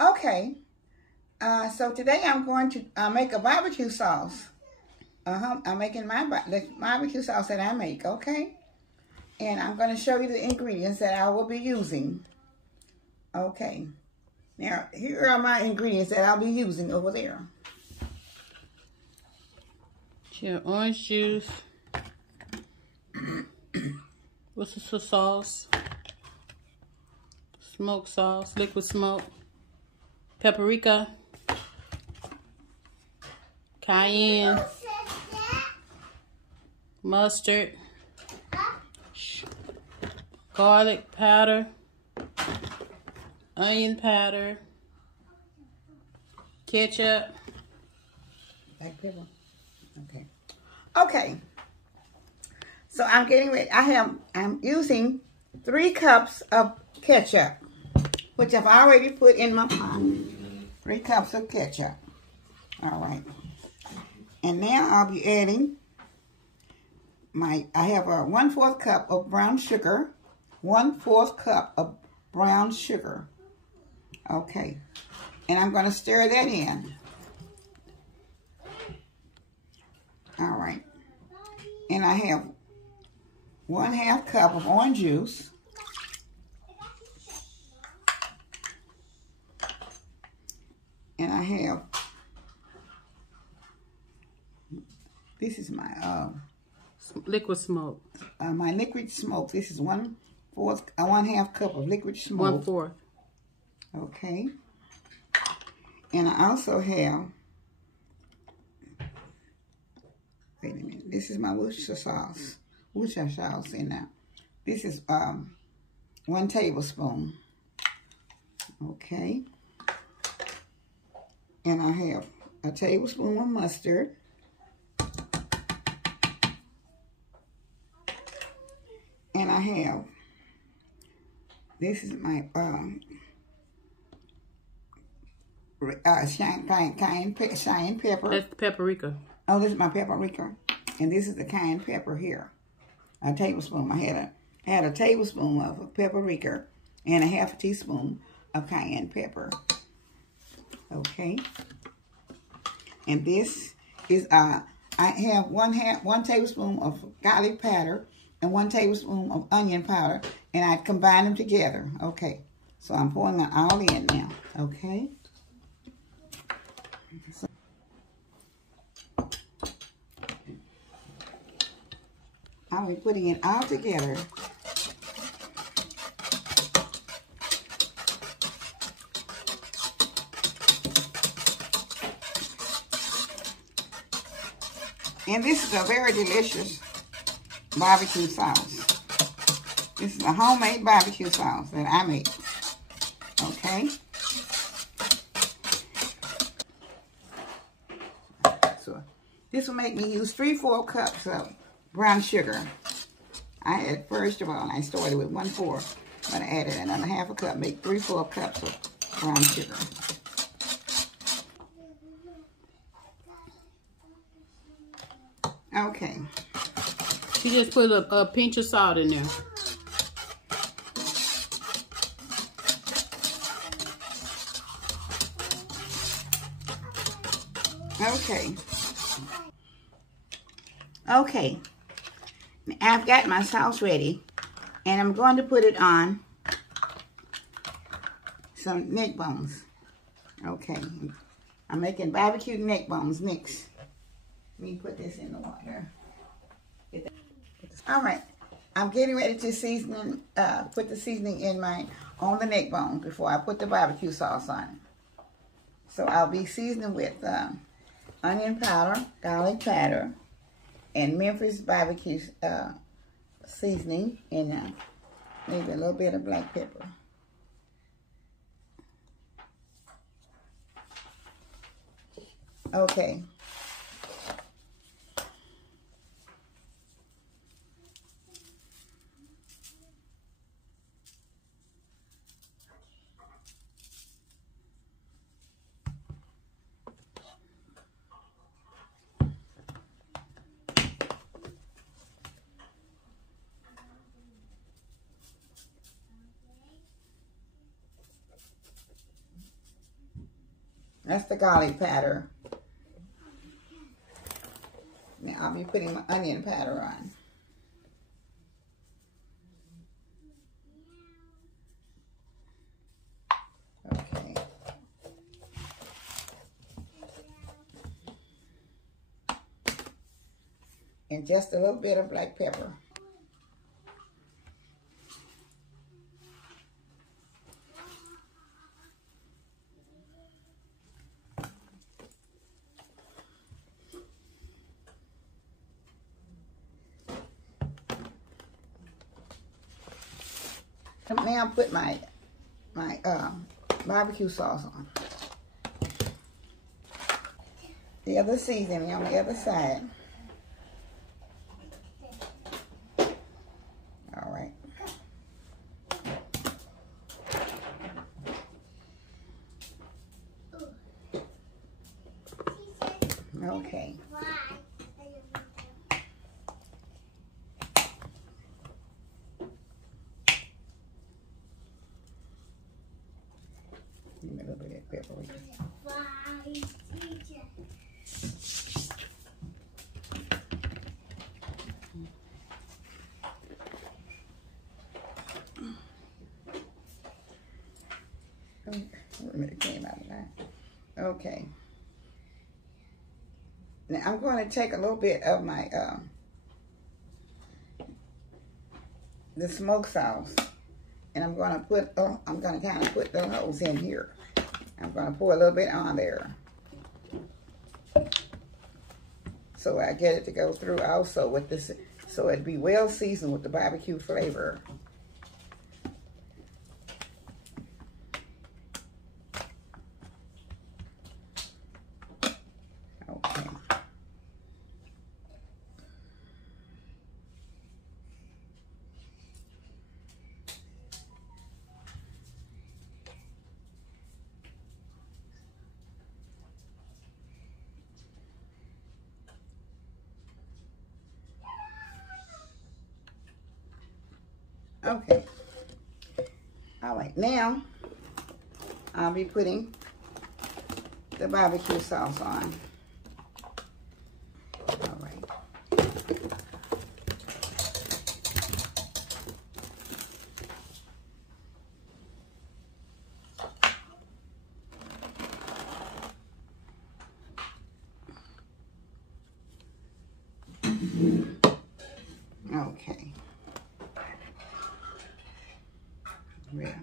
Okay, so today I'm going to make a barbecue sauce. I'm making the barbecue sauce that I make, okay? And I'm going to show you the ingredients that I will be using. Okay, now here are my ingredients that I'll be using over there. Your orange juice. What's the sauce? Smoked sauce, liquid smoke, paprika, cayenne, mustard, garlic powder, onion powder, ketchup. Black pepper. Okay. Okay. So I'm getting ready. I'm using 3 cups of ketchup, which I've already put in my pot. 3 cups of ketchup. All right. And now I'll be adding I have a 1/4 cup of brown sugar. 1/4 cup of brown sugar. Okay. And I'm going to stir that in. All right. And I have 1/2 cup of orange juice. And I have, this is my Liquid smoke. My liquid smoke. This is 1/2 cup of liquid smoke. 1/4. Okay. And I also have, wait a minute. This is my Worcestershire sauce. Worcestershire sauce in there. This is 1 tablespoon. Okay. And I have a tablespoon of mustard. And I have, this is my cayenne pepper. That's paprika. Oh, this is my paprika. And this is the cayenne pepper here. A tablespoon. I had a tablespoon of paprika and a 1/2 teaspoon of cayenne pepper. Okay. And this is I have 1 tablespoon of garlic powder and 1 tablespoon of onion powder, and I combine them together. Okay. So I'm pouring that all in now. Okay. So, I'll be putting it all together. And this is a very delicious barbecue sauce. This is a homemade barbecue sauce that I make. Okay? So this will make me use 3/4 cups of brown sugar. First of all, I started with 1/4, but I added another 1/2 cup, make 3/4 cups of brown sugar. Okay. You just put a pinch of salt in there. Okay. Okay. I've got my sauce ready, and I'm going to put it on some neck bones. Okay. I'm making barbecue neck bones next. Let me put this in the water. All right. I'm getting ready to put the seasoning on the neck bones before I put the barbecue sauce on it. So I'll be seasoning with onion powder, garlic powder, and Memphis barbecue seasoning, and maybe a little bit of black pepper. Okay. That's the garlic powder. Now I'll be putting my onion powder on. Okay. And just a little bit of black pepper. Now I'll put my barbecue sauce on. The other seasoning on the other side. All right. Okay. Give me a little bit of pepper. Wait a minute, it came out of that. Okay. Now I'm going to take a little bit of my the smoke sauce, and I'm going to put. I'm going to kind of put the holes in here. I'm going to pour a little bit on there, so I get it to go through also with this, so it'd be well seasoned with the barbecue flavor. Okay. Okay. All right, now I'll be putting the barbecue sauce on. All right. Okay. Yeah.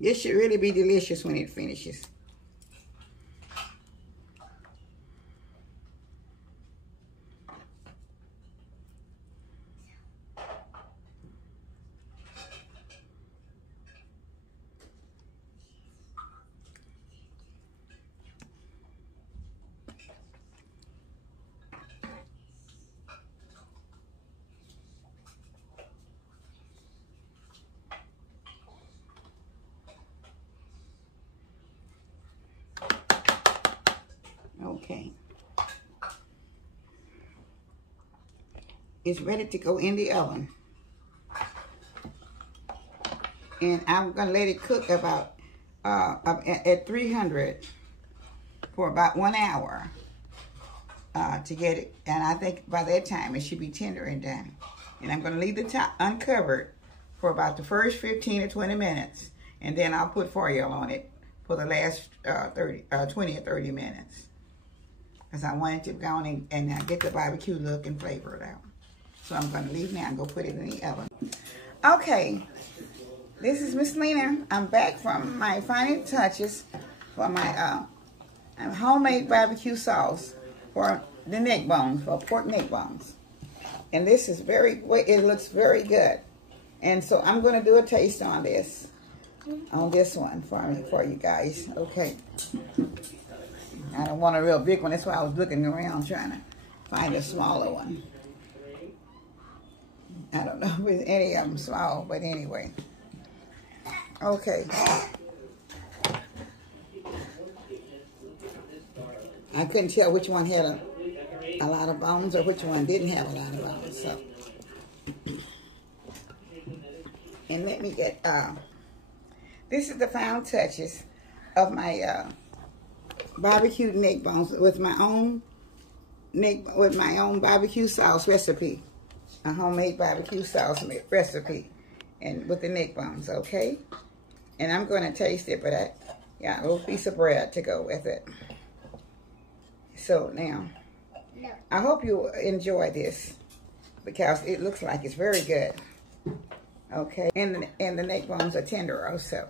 This should really be delicious when it finishes. Okay. It's ready to go in the oven. And I'm going to let it cook about at 300 for about 1 hour to get it. And I think by that time it should be tender and done. And I'm going to leave the top uncovered for about the first 15 or 20 minutes. And then I'll put foil on it for the last 20 or 30 minutes. Because I want it to go on and get the barbecue look and flavor it out. So I'm going to leave now and go put it in the oven. Okay, this is Miss Lena. I'm back from my final touches for my homemade barbecue sauce for the neck bones, for pork neck bones. And this is it looks very good. And so I'm going to do a taste on this. on this one for you guys. Okay. I don't want a real big one. That's why I was looking around trying to find a smaller one. I don't know if any of them small, but anyway. Okay. I couldn't tell which one had a lot of bones or which one didn't have a lot of bones. So, and let me get this is the final touches of my barbecued neck bones with my own barbecue sauce recipe, a homemade barbecue sauce recipe, and with the neck bones. Okay, and I'm going to taste it, but I got a little piece of bread to go with it. So now, I hope you enjoy this because it looks like it's very good. Okay, and the neck bones are tender also,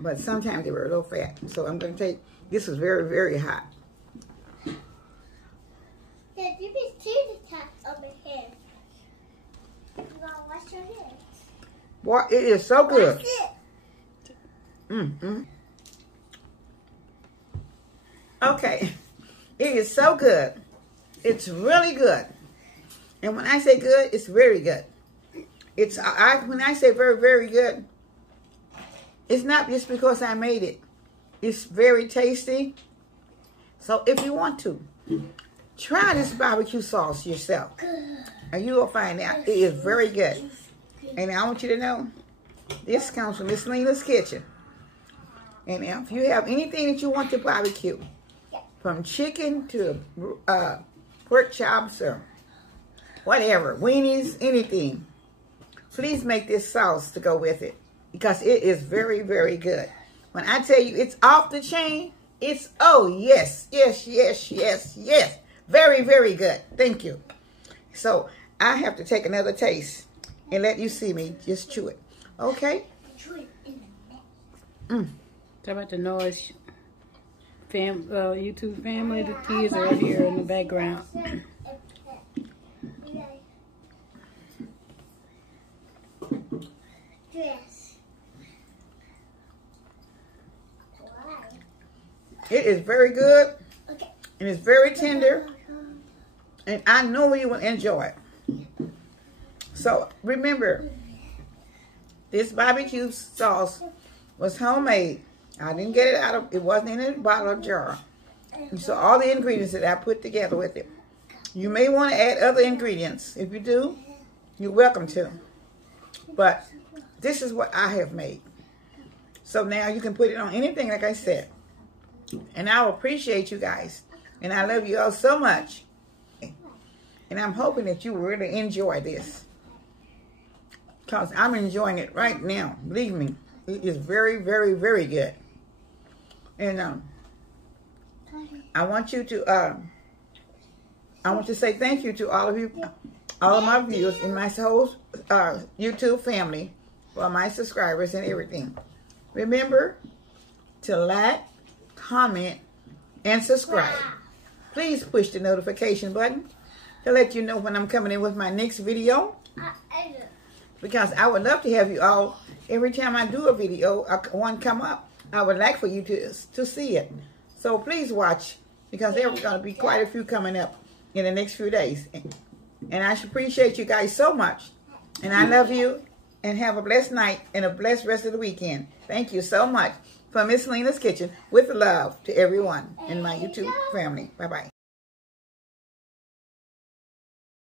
but sometimes they were a little fat. So I'm going to take, this is very, very hot. Dad, you can see the top over here. You gotta wash your hands. Boy, it is so good. Wash it. Okay, it is so good. It's really good. And when I say good, it's very good. It's when I say very, very good, it's not just because I made it. It's very tasty. So if you want to, try this barbecue sauce yourself. And you will find out it is very good. And I want you to know, this comes from Miss Lena's Kitchen. And if you have anything that you want to barbecue, from chicken to pork chops or whatever, weenies, anything, please make this sauce to go with it because it is very, very good. When I tell you it's off the chain, it's, oh, yes, yes, yes, yes, yes. Very, very good. Thank you. So I have to take another taste and let you see me just chew it. Okay? How about the noise? YouTube family, the kids are here in the background. It is very good, and it's very tender, and I know you will enjoy it. So remember, this barbecue sauce was homemade. I didn't get it out of, it wasn't in a bottle or jar. And so all the ingredients that I put together with it. You may want to add other ingredients. If you do, you're welcome to. But this is what I have made. So now you can put it on anything, like I said. And I appreciate you guys. And I love you all so much. And I'm hoping that you really enjoy this. Because I'm enjoying it right now. Believe me. It is very, very, very good. And I want you to say thank you to all of you, all of my viewers in my whole YouTube family, for my subscribers and everything. Remember to like, comment, and subscribe. Please push the notification button to let you know when I'm coming in with my next video. Because I would love to have you all, every time I do a video, one come up, I would like for you to see it. So please watch, because there are going to be quite a few coming up in the next few days. And I appreciate you guys so much. And I love you. And have a blessed night and a blessed rest of the weekend. Thank you so much. From Miss Lena's Kitchen, with love to everyone in my YouTube family. Bye-bye.